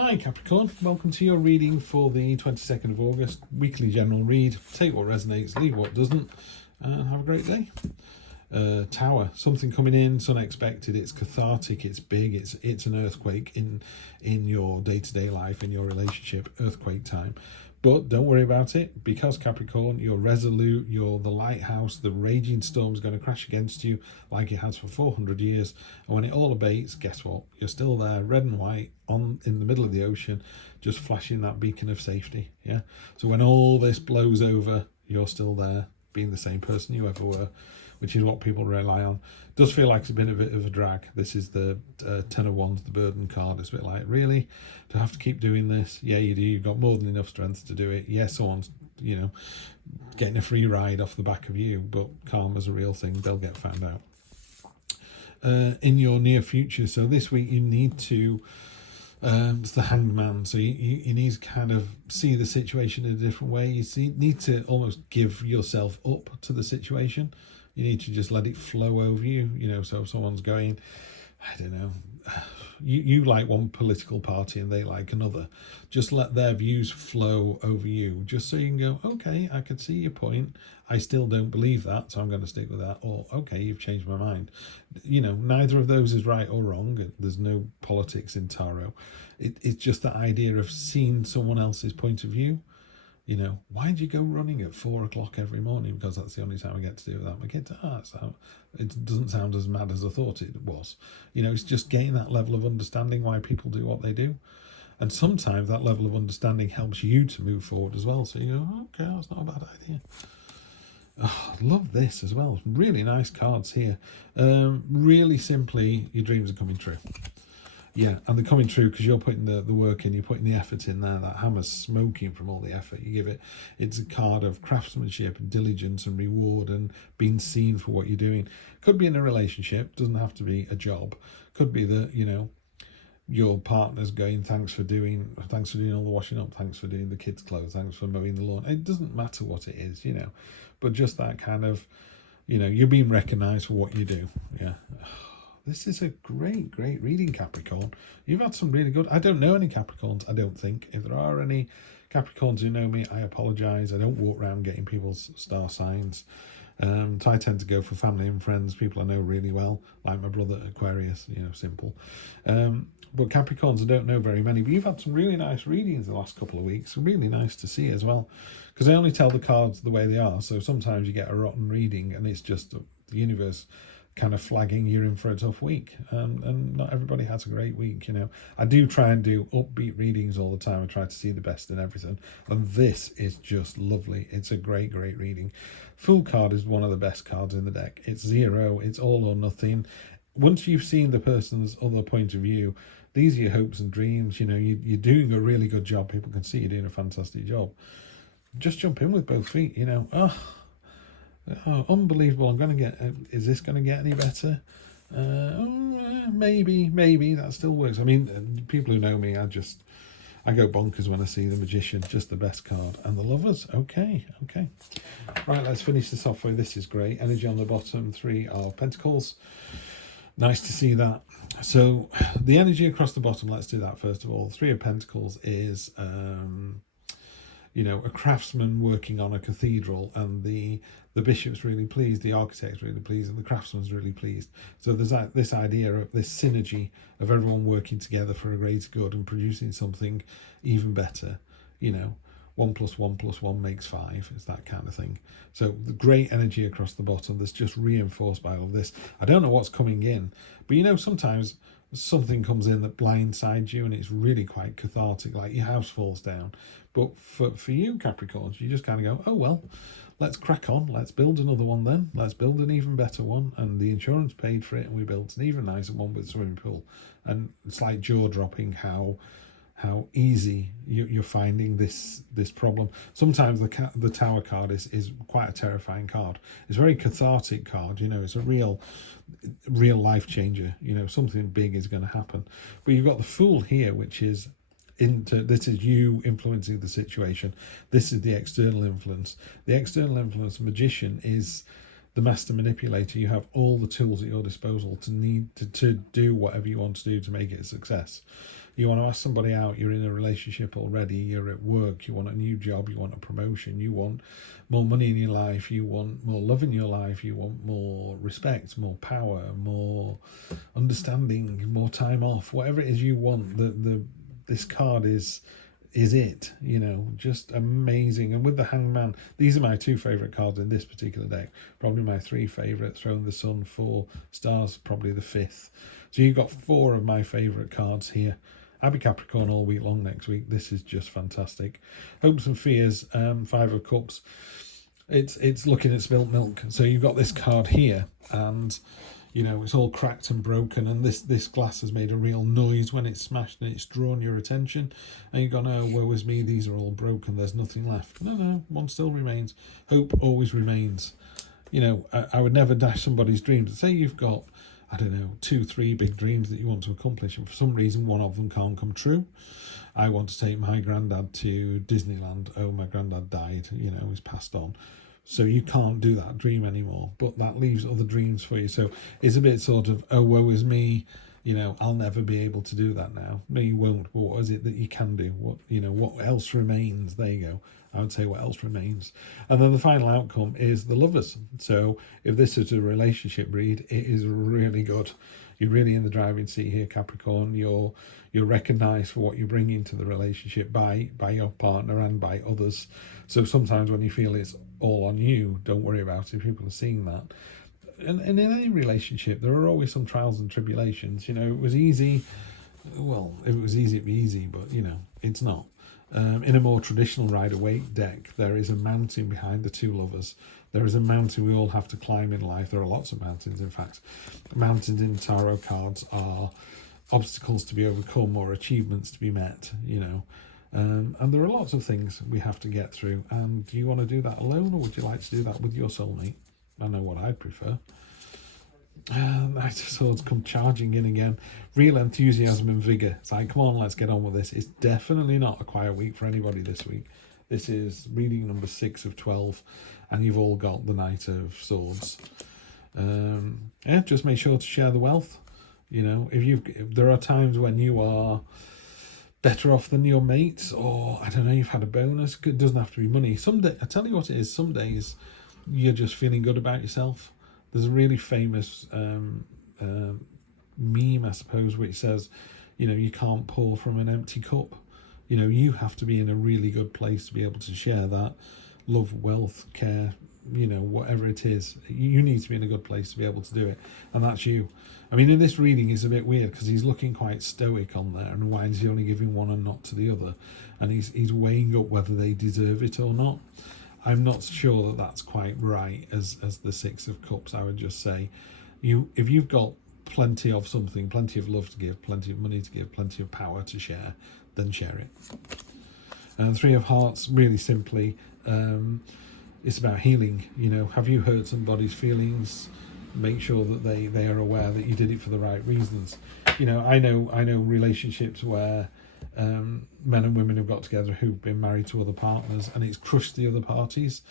Hi Capricorn, welcome to your reading for the 22nd of August, weekly general read. Take what resonates, leave what doesn't, and have a great day. Tower, something coming in, it's unexpected, it's cathartic, it's big, it's an earthquake in your day-to-day life, in your relationship, earthquake time. But don't worry about it, because Capricorn, you're resolute, you're the lighthouse, the raging storm's going to crash against you like it has for 400 years. And when it all abates, guess what? You're still there, red and white, in the middle of the ocean, just flashing that beacon of safety. Yeah. So when all this blows over, you're still there, being the same person you ever were, which is what people rely on. Does feel like it's been a bit of a drag. This is the 10 of Wands, the burden card. It's a bit like, really? To have to keep doing this? Yeah, you do. You've got more than enough strength to do it. Yeah, someone's, getting a free ride off the back of you, but karma's a real thing. They'll get found out. In your near future, so this week you need to, it's the Hanged Man, so you need to kind of see the situation in a different way. You need to almost give yourself up to the situation. You need to just let it flow over you, so if someone's going, I don't know, you like one political party and they like another, just let their views flow over you, just so you can go, okay, I can see your point, I still don't believe that, so I'm going to stick with that, or okay, you've changed my mind. Neither of those is right or wrong. There's no politics in tarot. It's just the idea of seeing someone else's point of view. Why do you go running at 4 o'clock every morning? Because that's the only time I get to do it without my kids. So it doesn't sound as mad as I thought it was. It's just getting that level of understanding why people do what they do. And sometimes that level of understanding helps you to move forward as well. So you go, okay, that's not a bad idea. Oh, love this as well. Really nice cards here. Really simply, your dreams are coming true. Yeah, and they're coming true because you're putting the work in, you're putting the effort in there. That hammer's smoking from all the effort you give it. It's a card of craftsmanship and diligence and reward and being seen for what you're doing. Could be in a relationship, doesn't have to be a job. Could be that, your partner's going, thanks for doing all the washing up, thanks for doing the kids' clothes, thanks for mowing the lawn. It doesn't matter what it is, but just that kind of, you're being recognised for what you do. Yeah. This is a great reading, Capricorn. You've had some really good... I don't know any Capricorns, I don't think. If there are any Capricorns who know me, I apologise. I don't walk around getting people's star signs. So I tend to go for family and friends, people I know really well, like my brother Aquarius, simple. But Capricorns, I don't know very many. But you've had some really nice readings the last couple of weeks. Really nice to see as well. Because I only tell the cards the way they are. So sometimes you get a rotten reading and it's just the universe kind of flagging you're in for a tough week, and not everybody has a great week. I do try and do upbeat readings all the time. I try to see the best in everything, and this is just lovely. It's a great reading. Fool card is one of the best cards in the deck. It's zero, it's all or nothing. Once you've seen the person's other point of view, these are your hopes and dreams. You're doing a really good job. People can see you're doing a fantastic job. Just jump in with both feet. Oh, unbelievable. I'm going to get... is this going to get any better? Maybe. That still works. I mean, people who know me, I go bonkers when I see the Magician. Just the best card. And the Lovers. Okay. Right, let's finish this off with... This is great. Energy on the bottom. 3 of Pentacles. Nice to see that. So, the energy across the bottom, let's do that first of all. 3 of Pentacles is... a craftsman working on a cathedral, and the bishop's really pleased, the architect's really pleased, and the craftsman's really pleased. So there's this idea of this synergy of everyone working together for a greater good and producing something even better. 1 + 1 + 1 makes 5. It's that kind of thing. So the great energy across the bottom that's just reinforced by all of this. I don't know what's coming in, but sometimes something comes in that blindsides you and it's really quite cathartic, like your house falls down. But for you Capricorns, you just kind of go, oh well, let's crack on, let's build another one then, let's build an even better one, and the insurance paid for it and we built an even nicer one with a swimming pool. And it's like jaw-dropping how easy you're finding this problem. Sometimes the Tower card is quite a terrifying card. It's a very cathartic card. It's a real life changer. Something big is going to happen. But you've got the Fool here, which is this is you influencing the situation. This is the external influence. The external influence, Magician, is the master manipulator. You have all the tools at your disposal to do whatever you want to do to make it a success. You want to ask somebody out, you're in a relationship already, you're at work, you want a new job, you want a promotion, you want more money in your life, you want more love in your life, you want more respect, more power, more understanding, more time off, whatever it is you want. This card is it, you know, just amazing. And with the Hangman, these are my 2 favourite cards in this particular deck. Probably my 3 favourite, Throne, the Sun, 4 Stars, probably the 5th. So you've got 4 of my favourite cards here. I'll be Capricorn all week long next week. This is just fantastic. Hopes and Fears, 5 of Cups. It's looking at spilt milk. So you've got this card here, and you know, it's all cracked and broken, and this glass has made a real noise when it's smashed, and it's drawn your attention, and you've gone, oh, woe is me, these are all broken, there's nothing left. No, one still remains. Hope always remains. You know, I would never dash somebody's dreams. Say you've got, I don't know, 2, 3 big dreams that you want to accomplish, and for some reason one of them can't come true. I want to take my granddad to Disneyland. Oh, my granddad died, you know, he's passed on. So you can't do that dream anymore, but that leaves other dreams for you. So it's a bit sort of, oh, woe is me, you know, I'll never be able to do that now. No, you won't. But what is it that you can do? What, you know, what else remains? There you go. I would say what else remains. And then the final outcome is the Lovers. So if this is a relationship read, it is really good. You're really in the driving seat here, Capricorn. You're recognised for what you bring into the relationship by your partner and by others. So sometimes when you feel it's all on you, don't worry about it. People are seeing that. And in any relationship, there are always some trials and tribulations. You know, it was easy. Well, if it was easy, it'd be easy, but, you know, it's not. In a more traditional Rider-Waite deck, there is a mountain behind the 2 lovers. There is a mountain we all have to climb in life. There are lots of mountains, in fact. Mountains in tarot cards are obstacles to be overcome or achievements to be met, you know. And there are lots of things we have to get through. And do you want to do that alone, or would you like to do that with your soulmate? I know what I'd prefer. Knight of Swords come charging in again. Real enthusiasm and vigour. It's like, come on, let's get on with this. It's definitely not a quiet week for anybody this week. This is reading number 6 of 12, and you've all got the Knight of Swords. Yeah, just make sure to share the wealth. You know, if there are times when you are better off than your mates, or I don't know, you've had a bonus. It doesn't have to be money. Some day, I tell you what it is. Some days you're just feeling good about yourself. There's a really famous meme, I suppose, which says, you know, you can't pour from an empty cup. You know, you have to be in a really good place to be able to share that love, wealth, care, you know, whatever it is. You need to be in a good place to be able to do it, and that's you. I mean, in this reading, it's a bit weird because he's looking quite stoic on there, and why is he only giving one and not to the other? And he's weighing up whether they deserve it or not. I'm not sure that that's quite right as the 6 of Cups. I would just say, if you've got plenty of something, plenty of love to give, plenty of money to give, plenty of power to share, then share it. And 3 of Hearts, really simply, it's about healing. You know, have you hurt somebody's feelings? Make sure that they are aware that you did it for the right reasons. You know, I know relationships where men and women have got together who've been married to other partners, and it's crushed the other parties,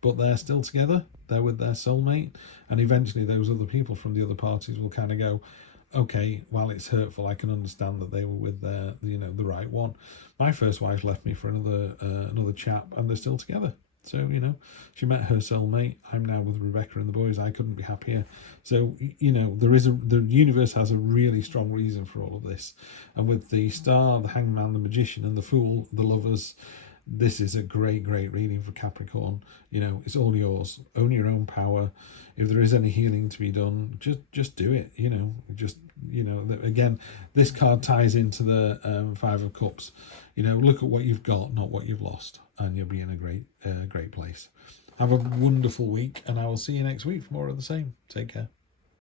but they're still together. They're with their soulmate, and eventually those other people from the other parties will kind of go, okay, while it's hurtful, I can understand that they were with their, you know, the right one. My first wife left me for another chap, and they're still together. So, you know, she met her soulmate. I'm now with Rebecca and the boys. I couldn't be happier. So, you know, the universe has a really strong reason for all of this. And with the Star, the Hangman, the Magician, and the Fool, the Lovers, this is a great reading for Capricorn. You know, it's all yours. Own your own power. If there is any healing to be done, just do it. You know, again, this card ties into the 5 of Cups. You know, look at what you've got, not what you've lost, and you'll be in a great place. Have a wonderful week, and I will see you next week for more of the same. Take care.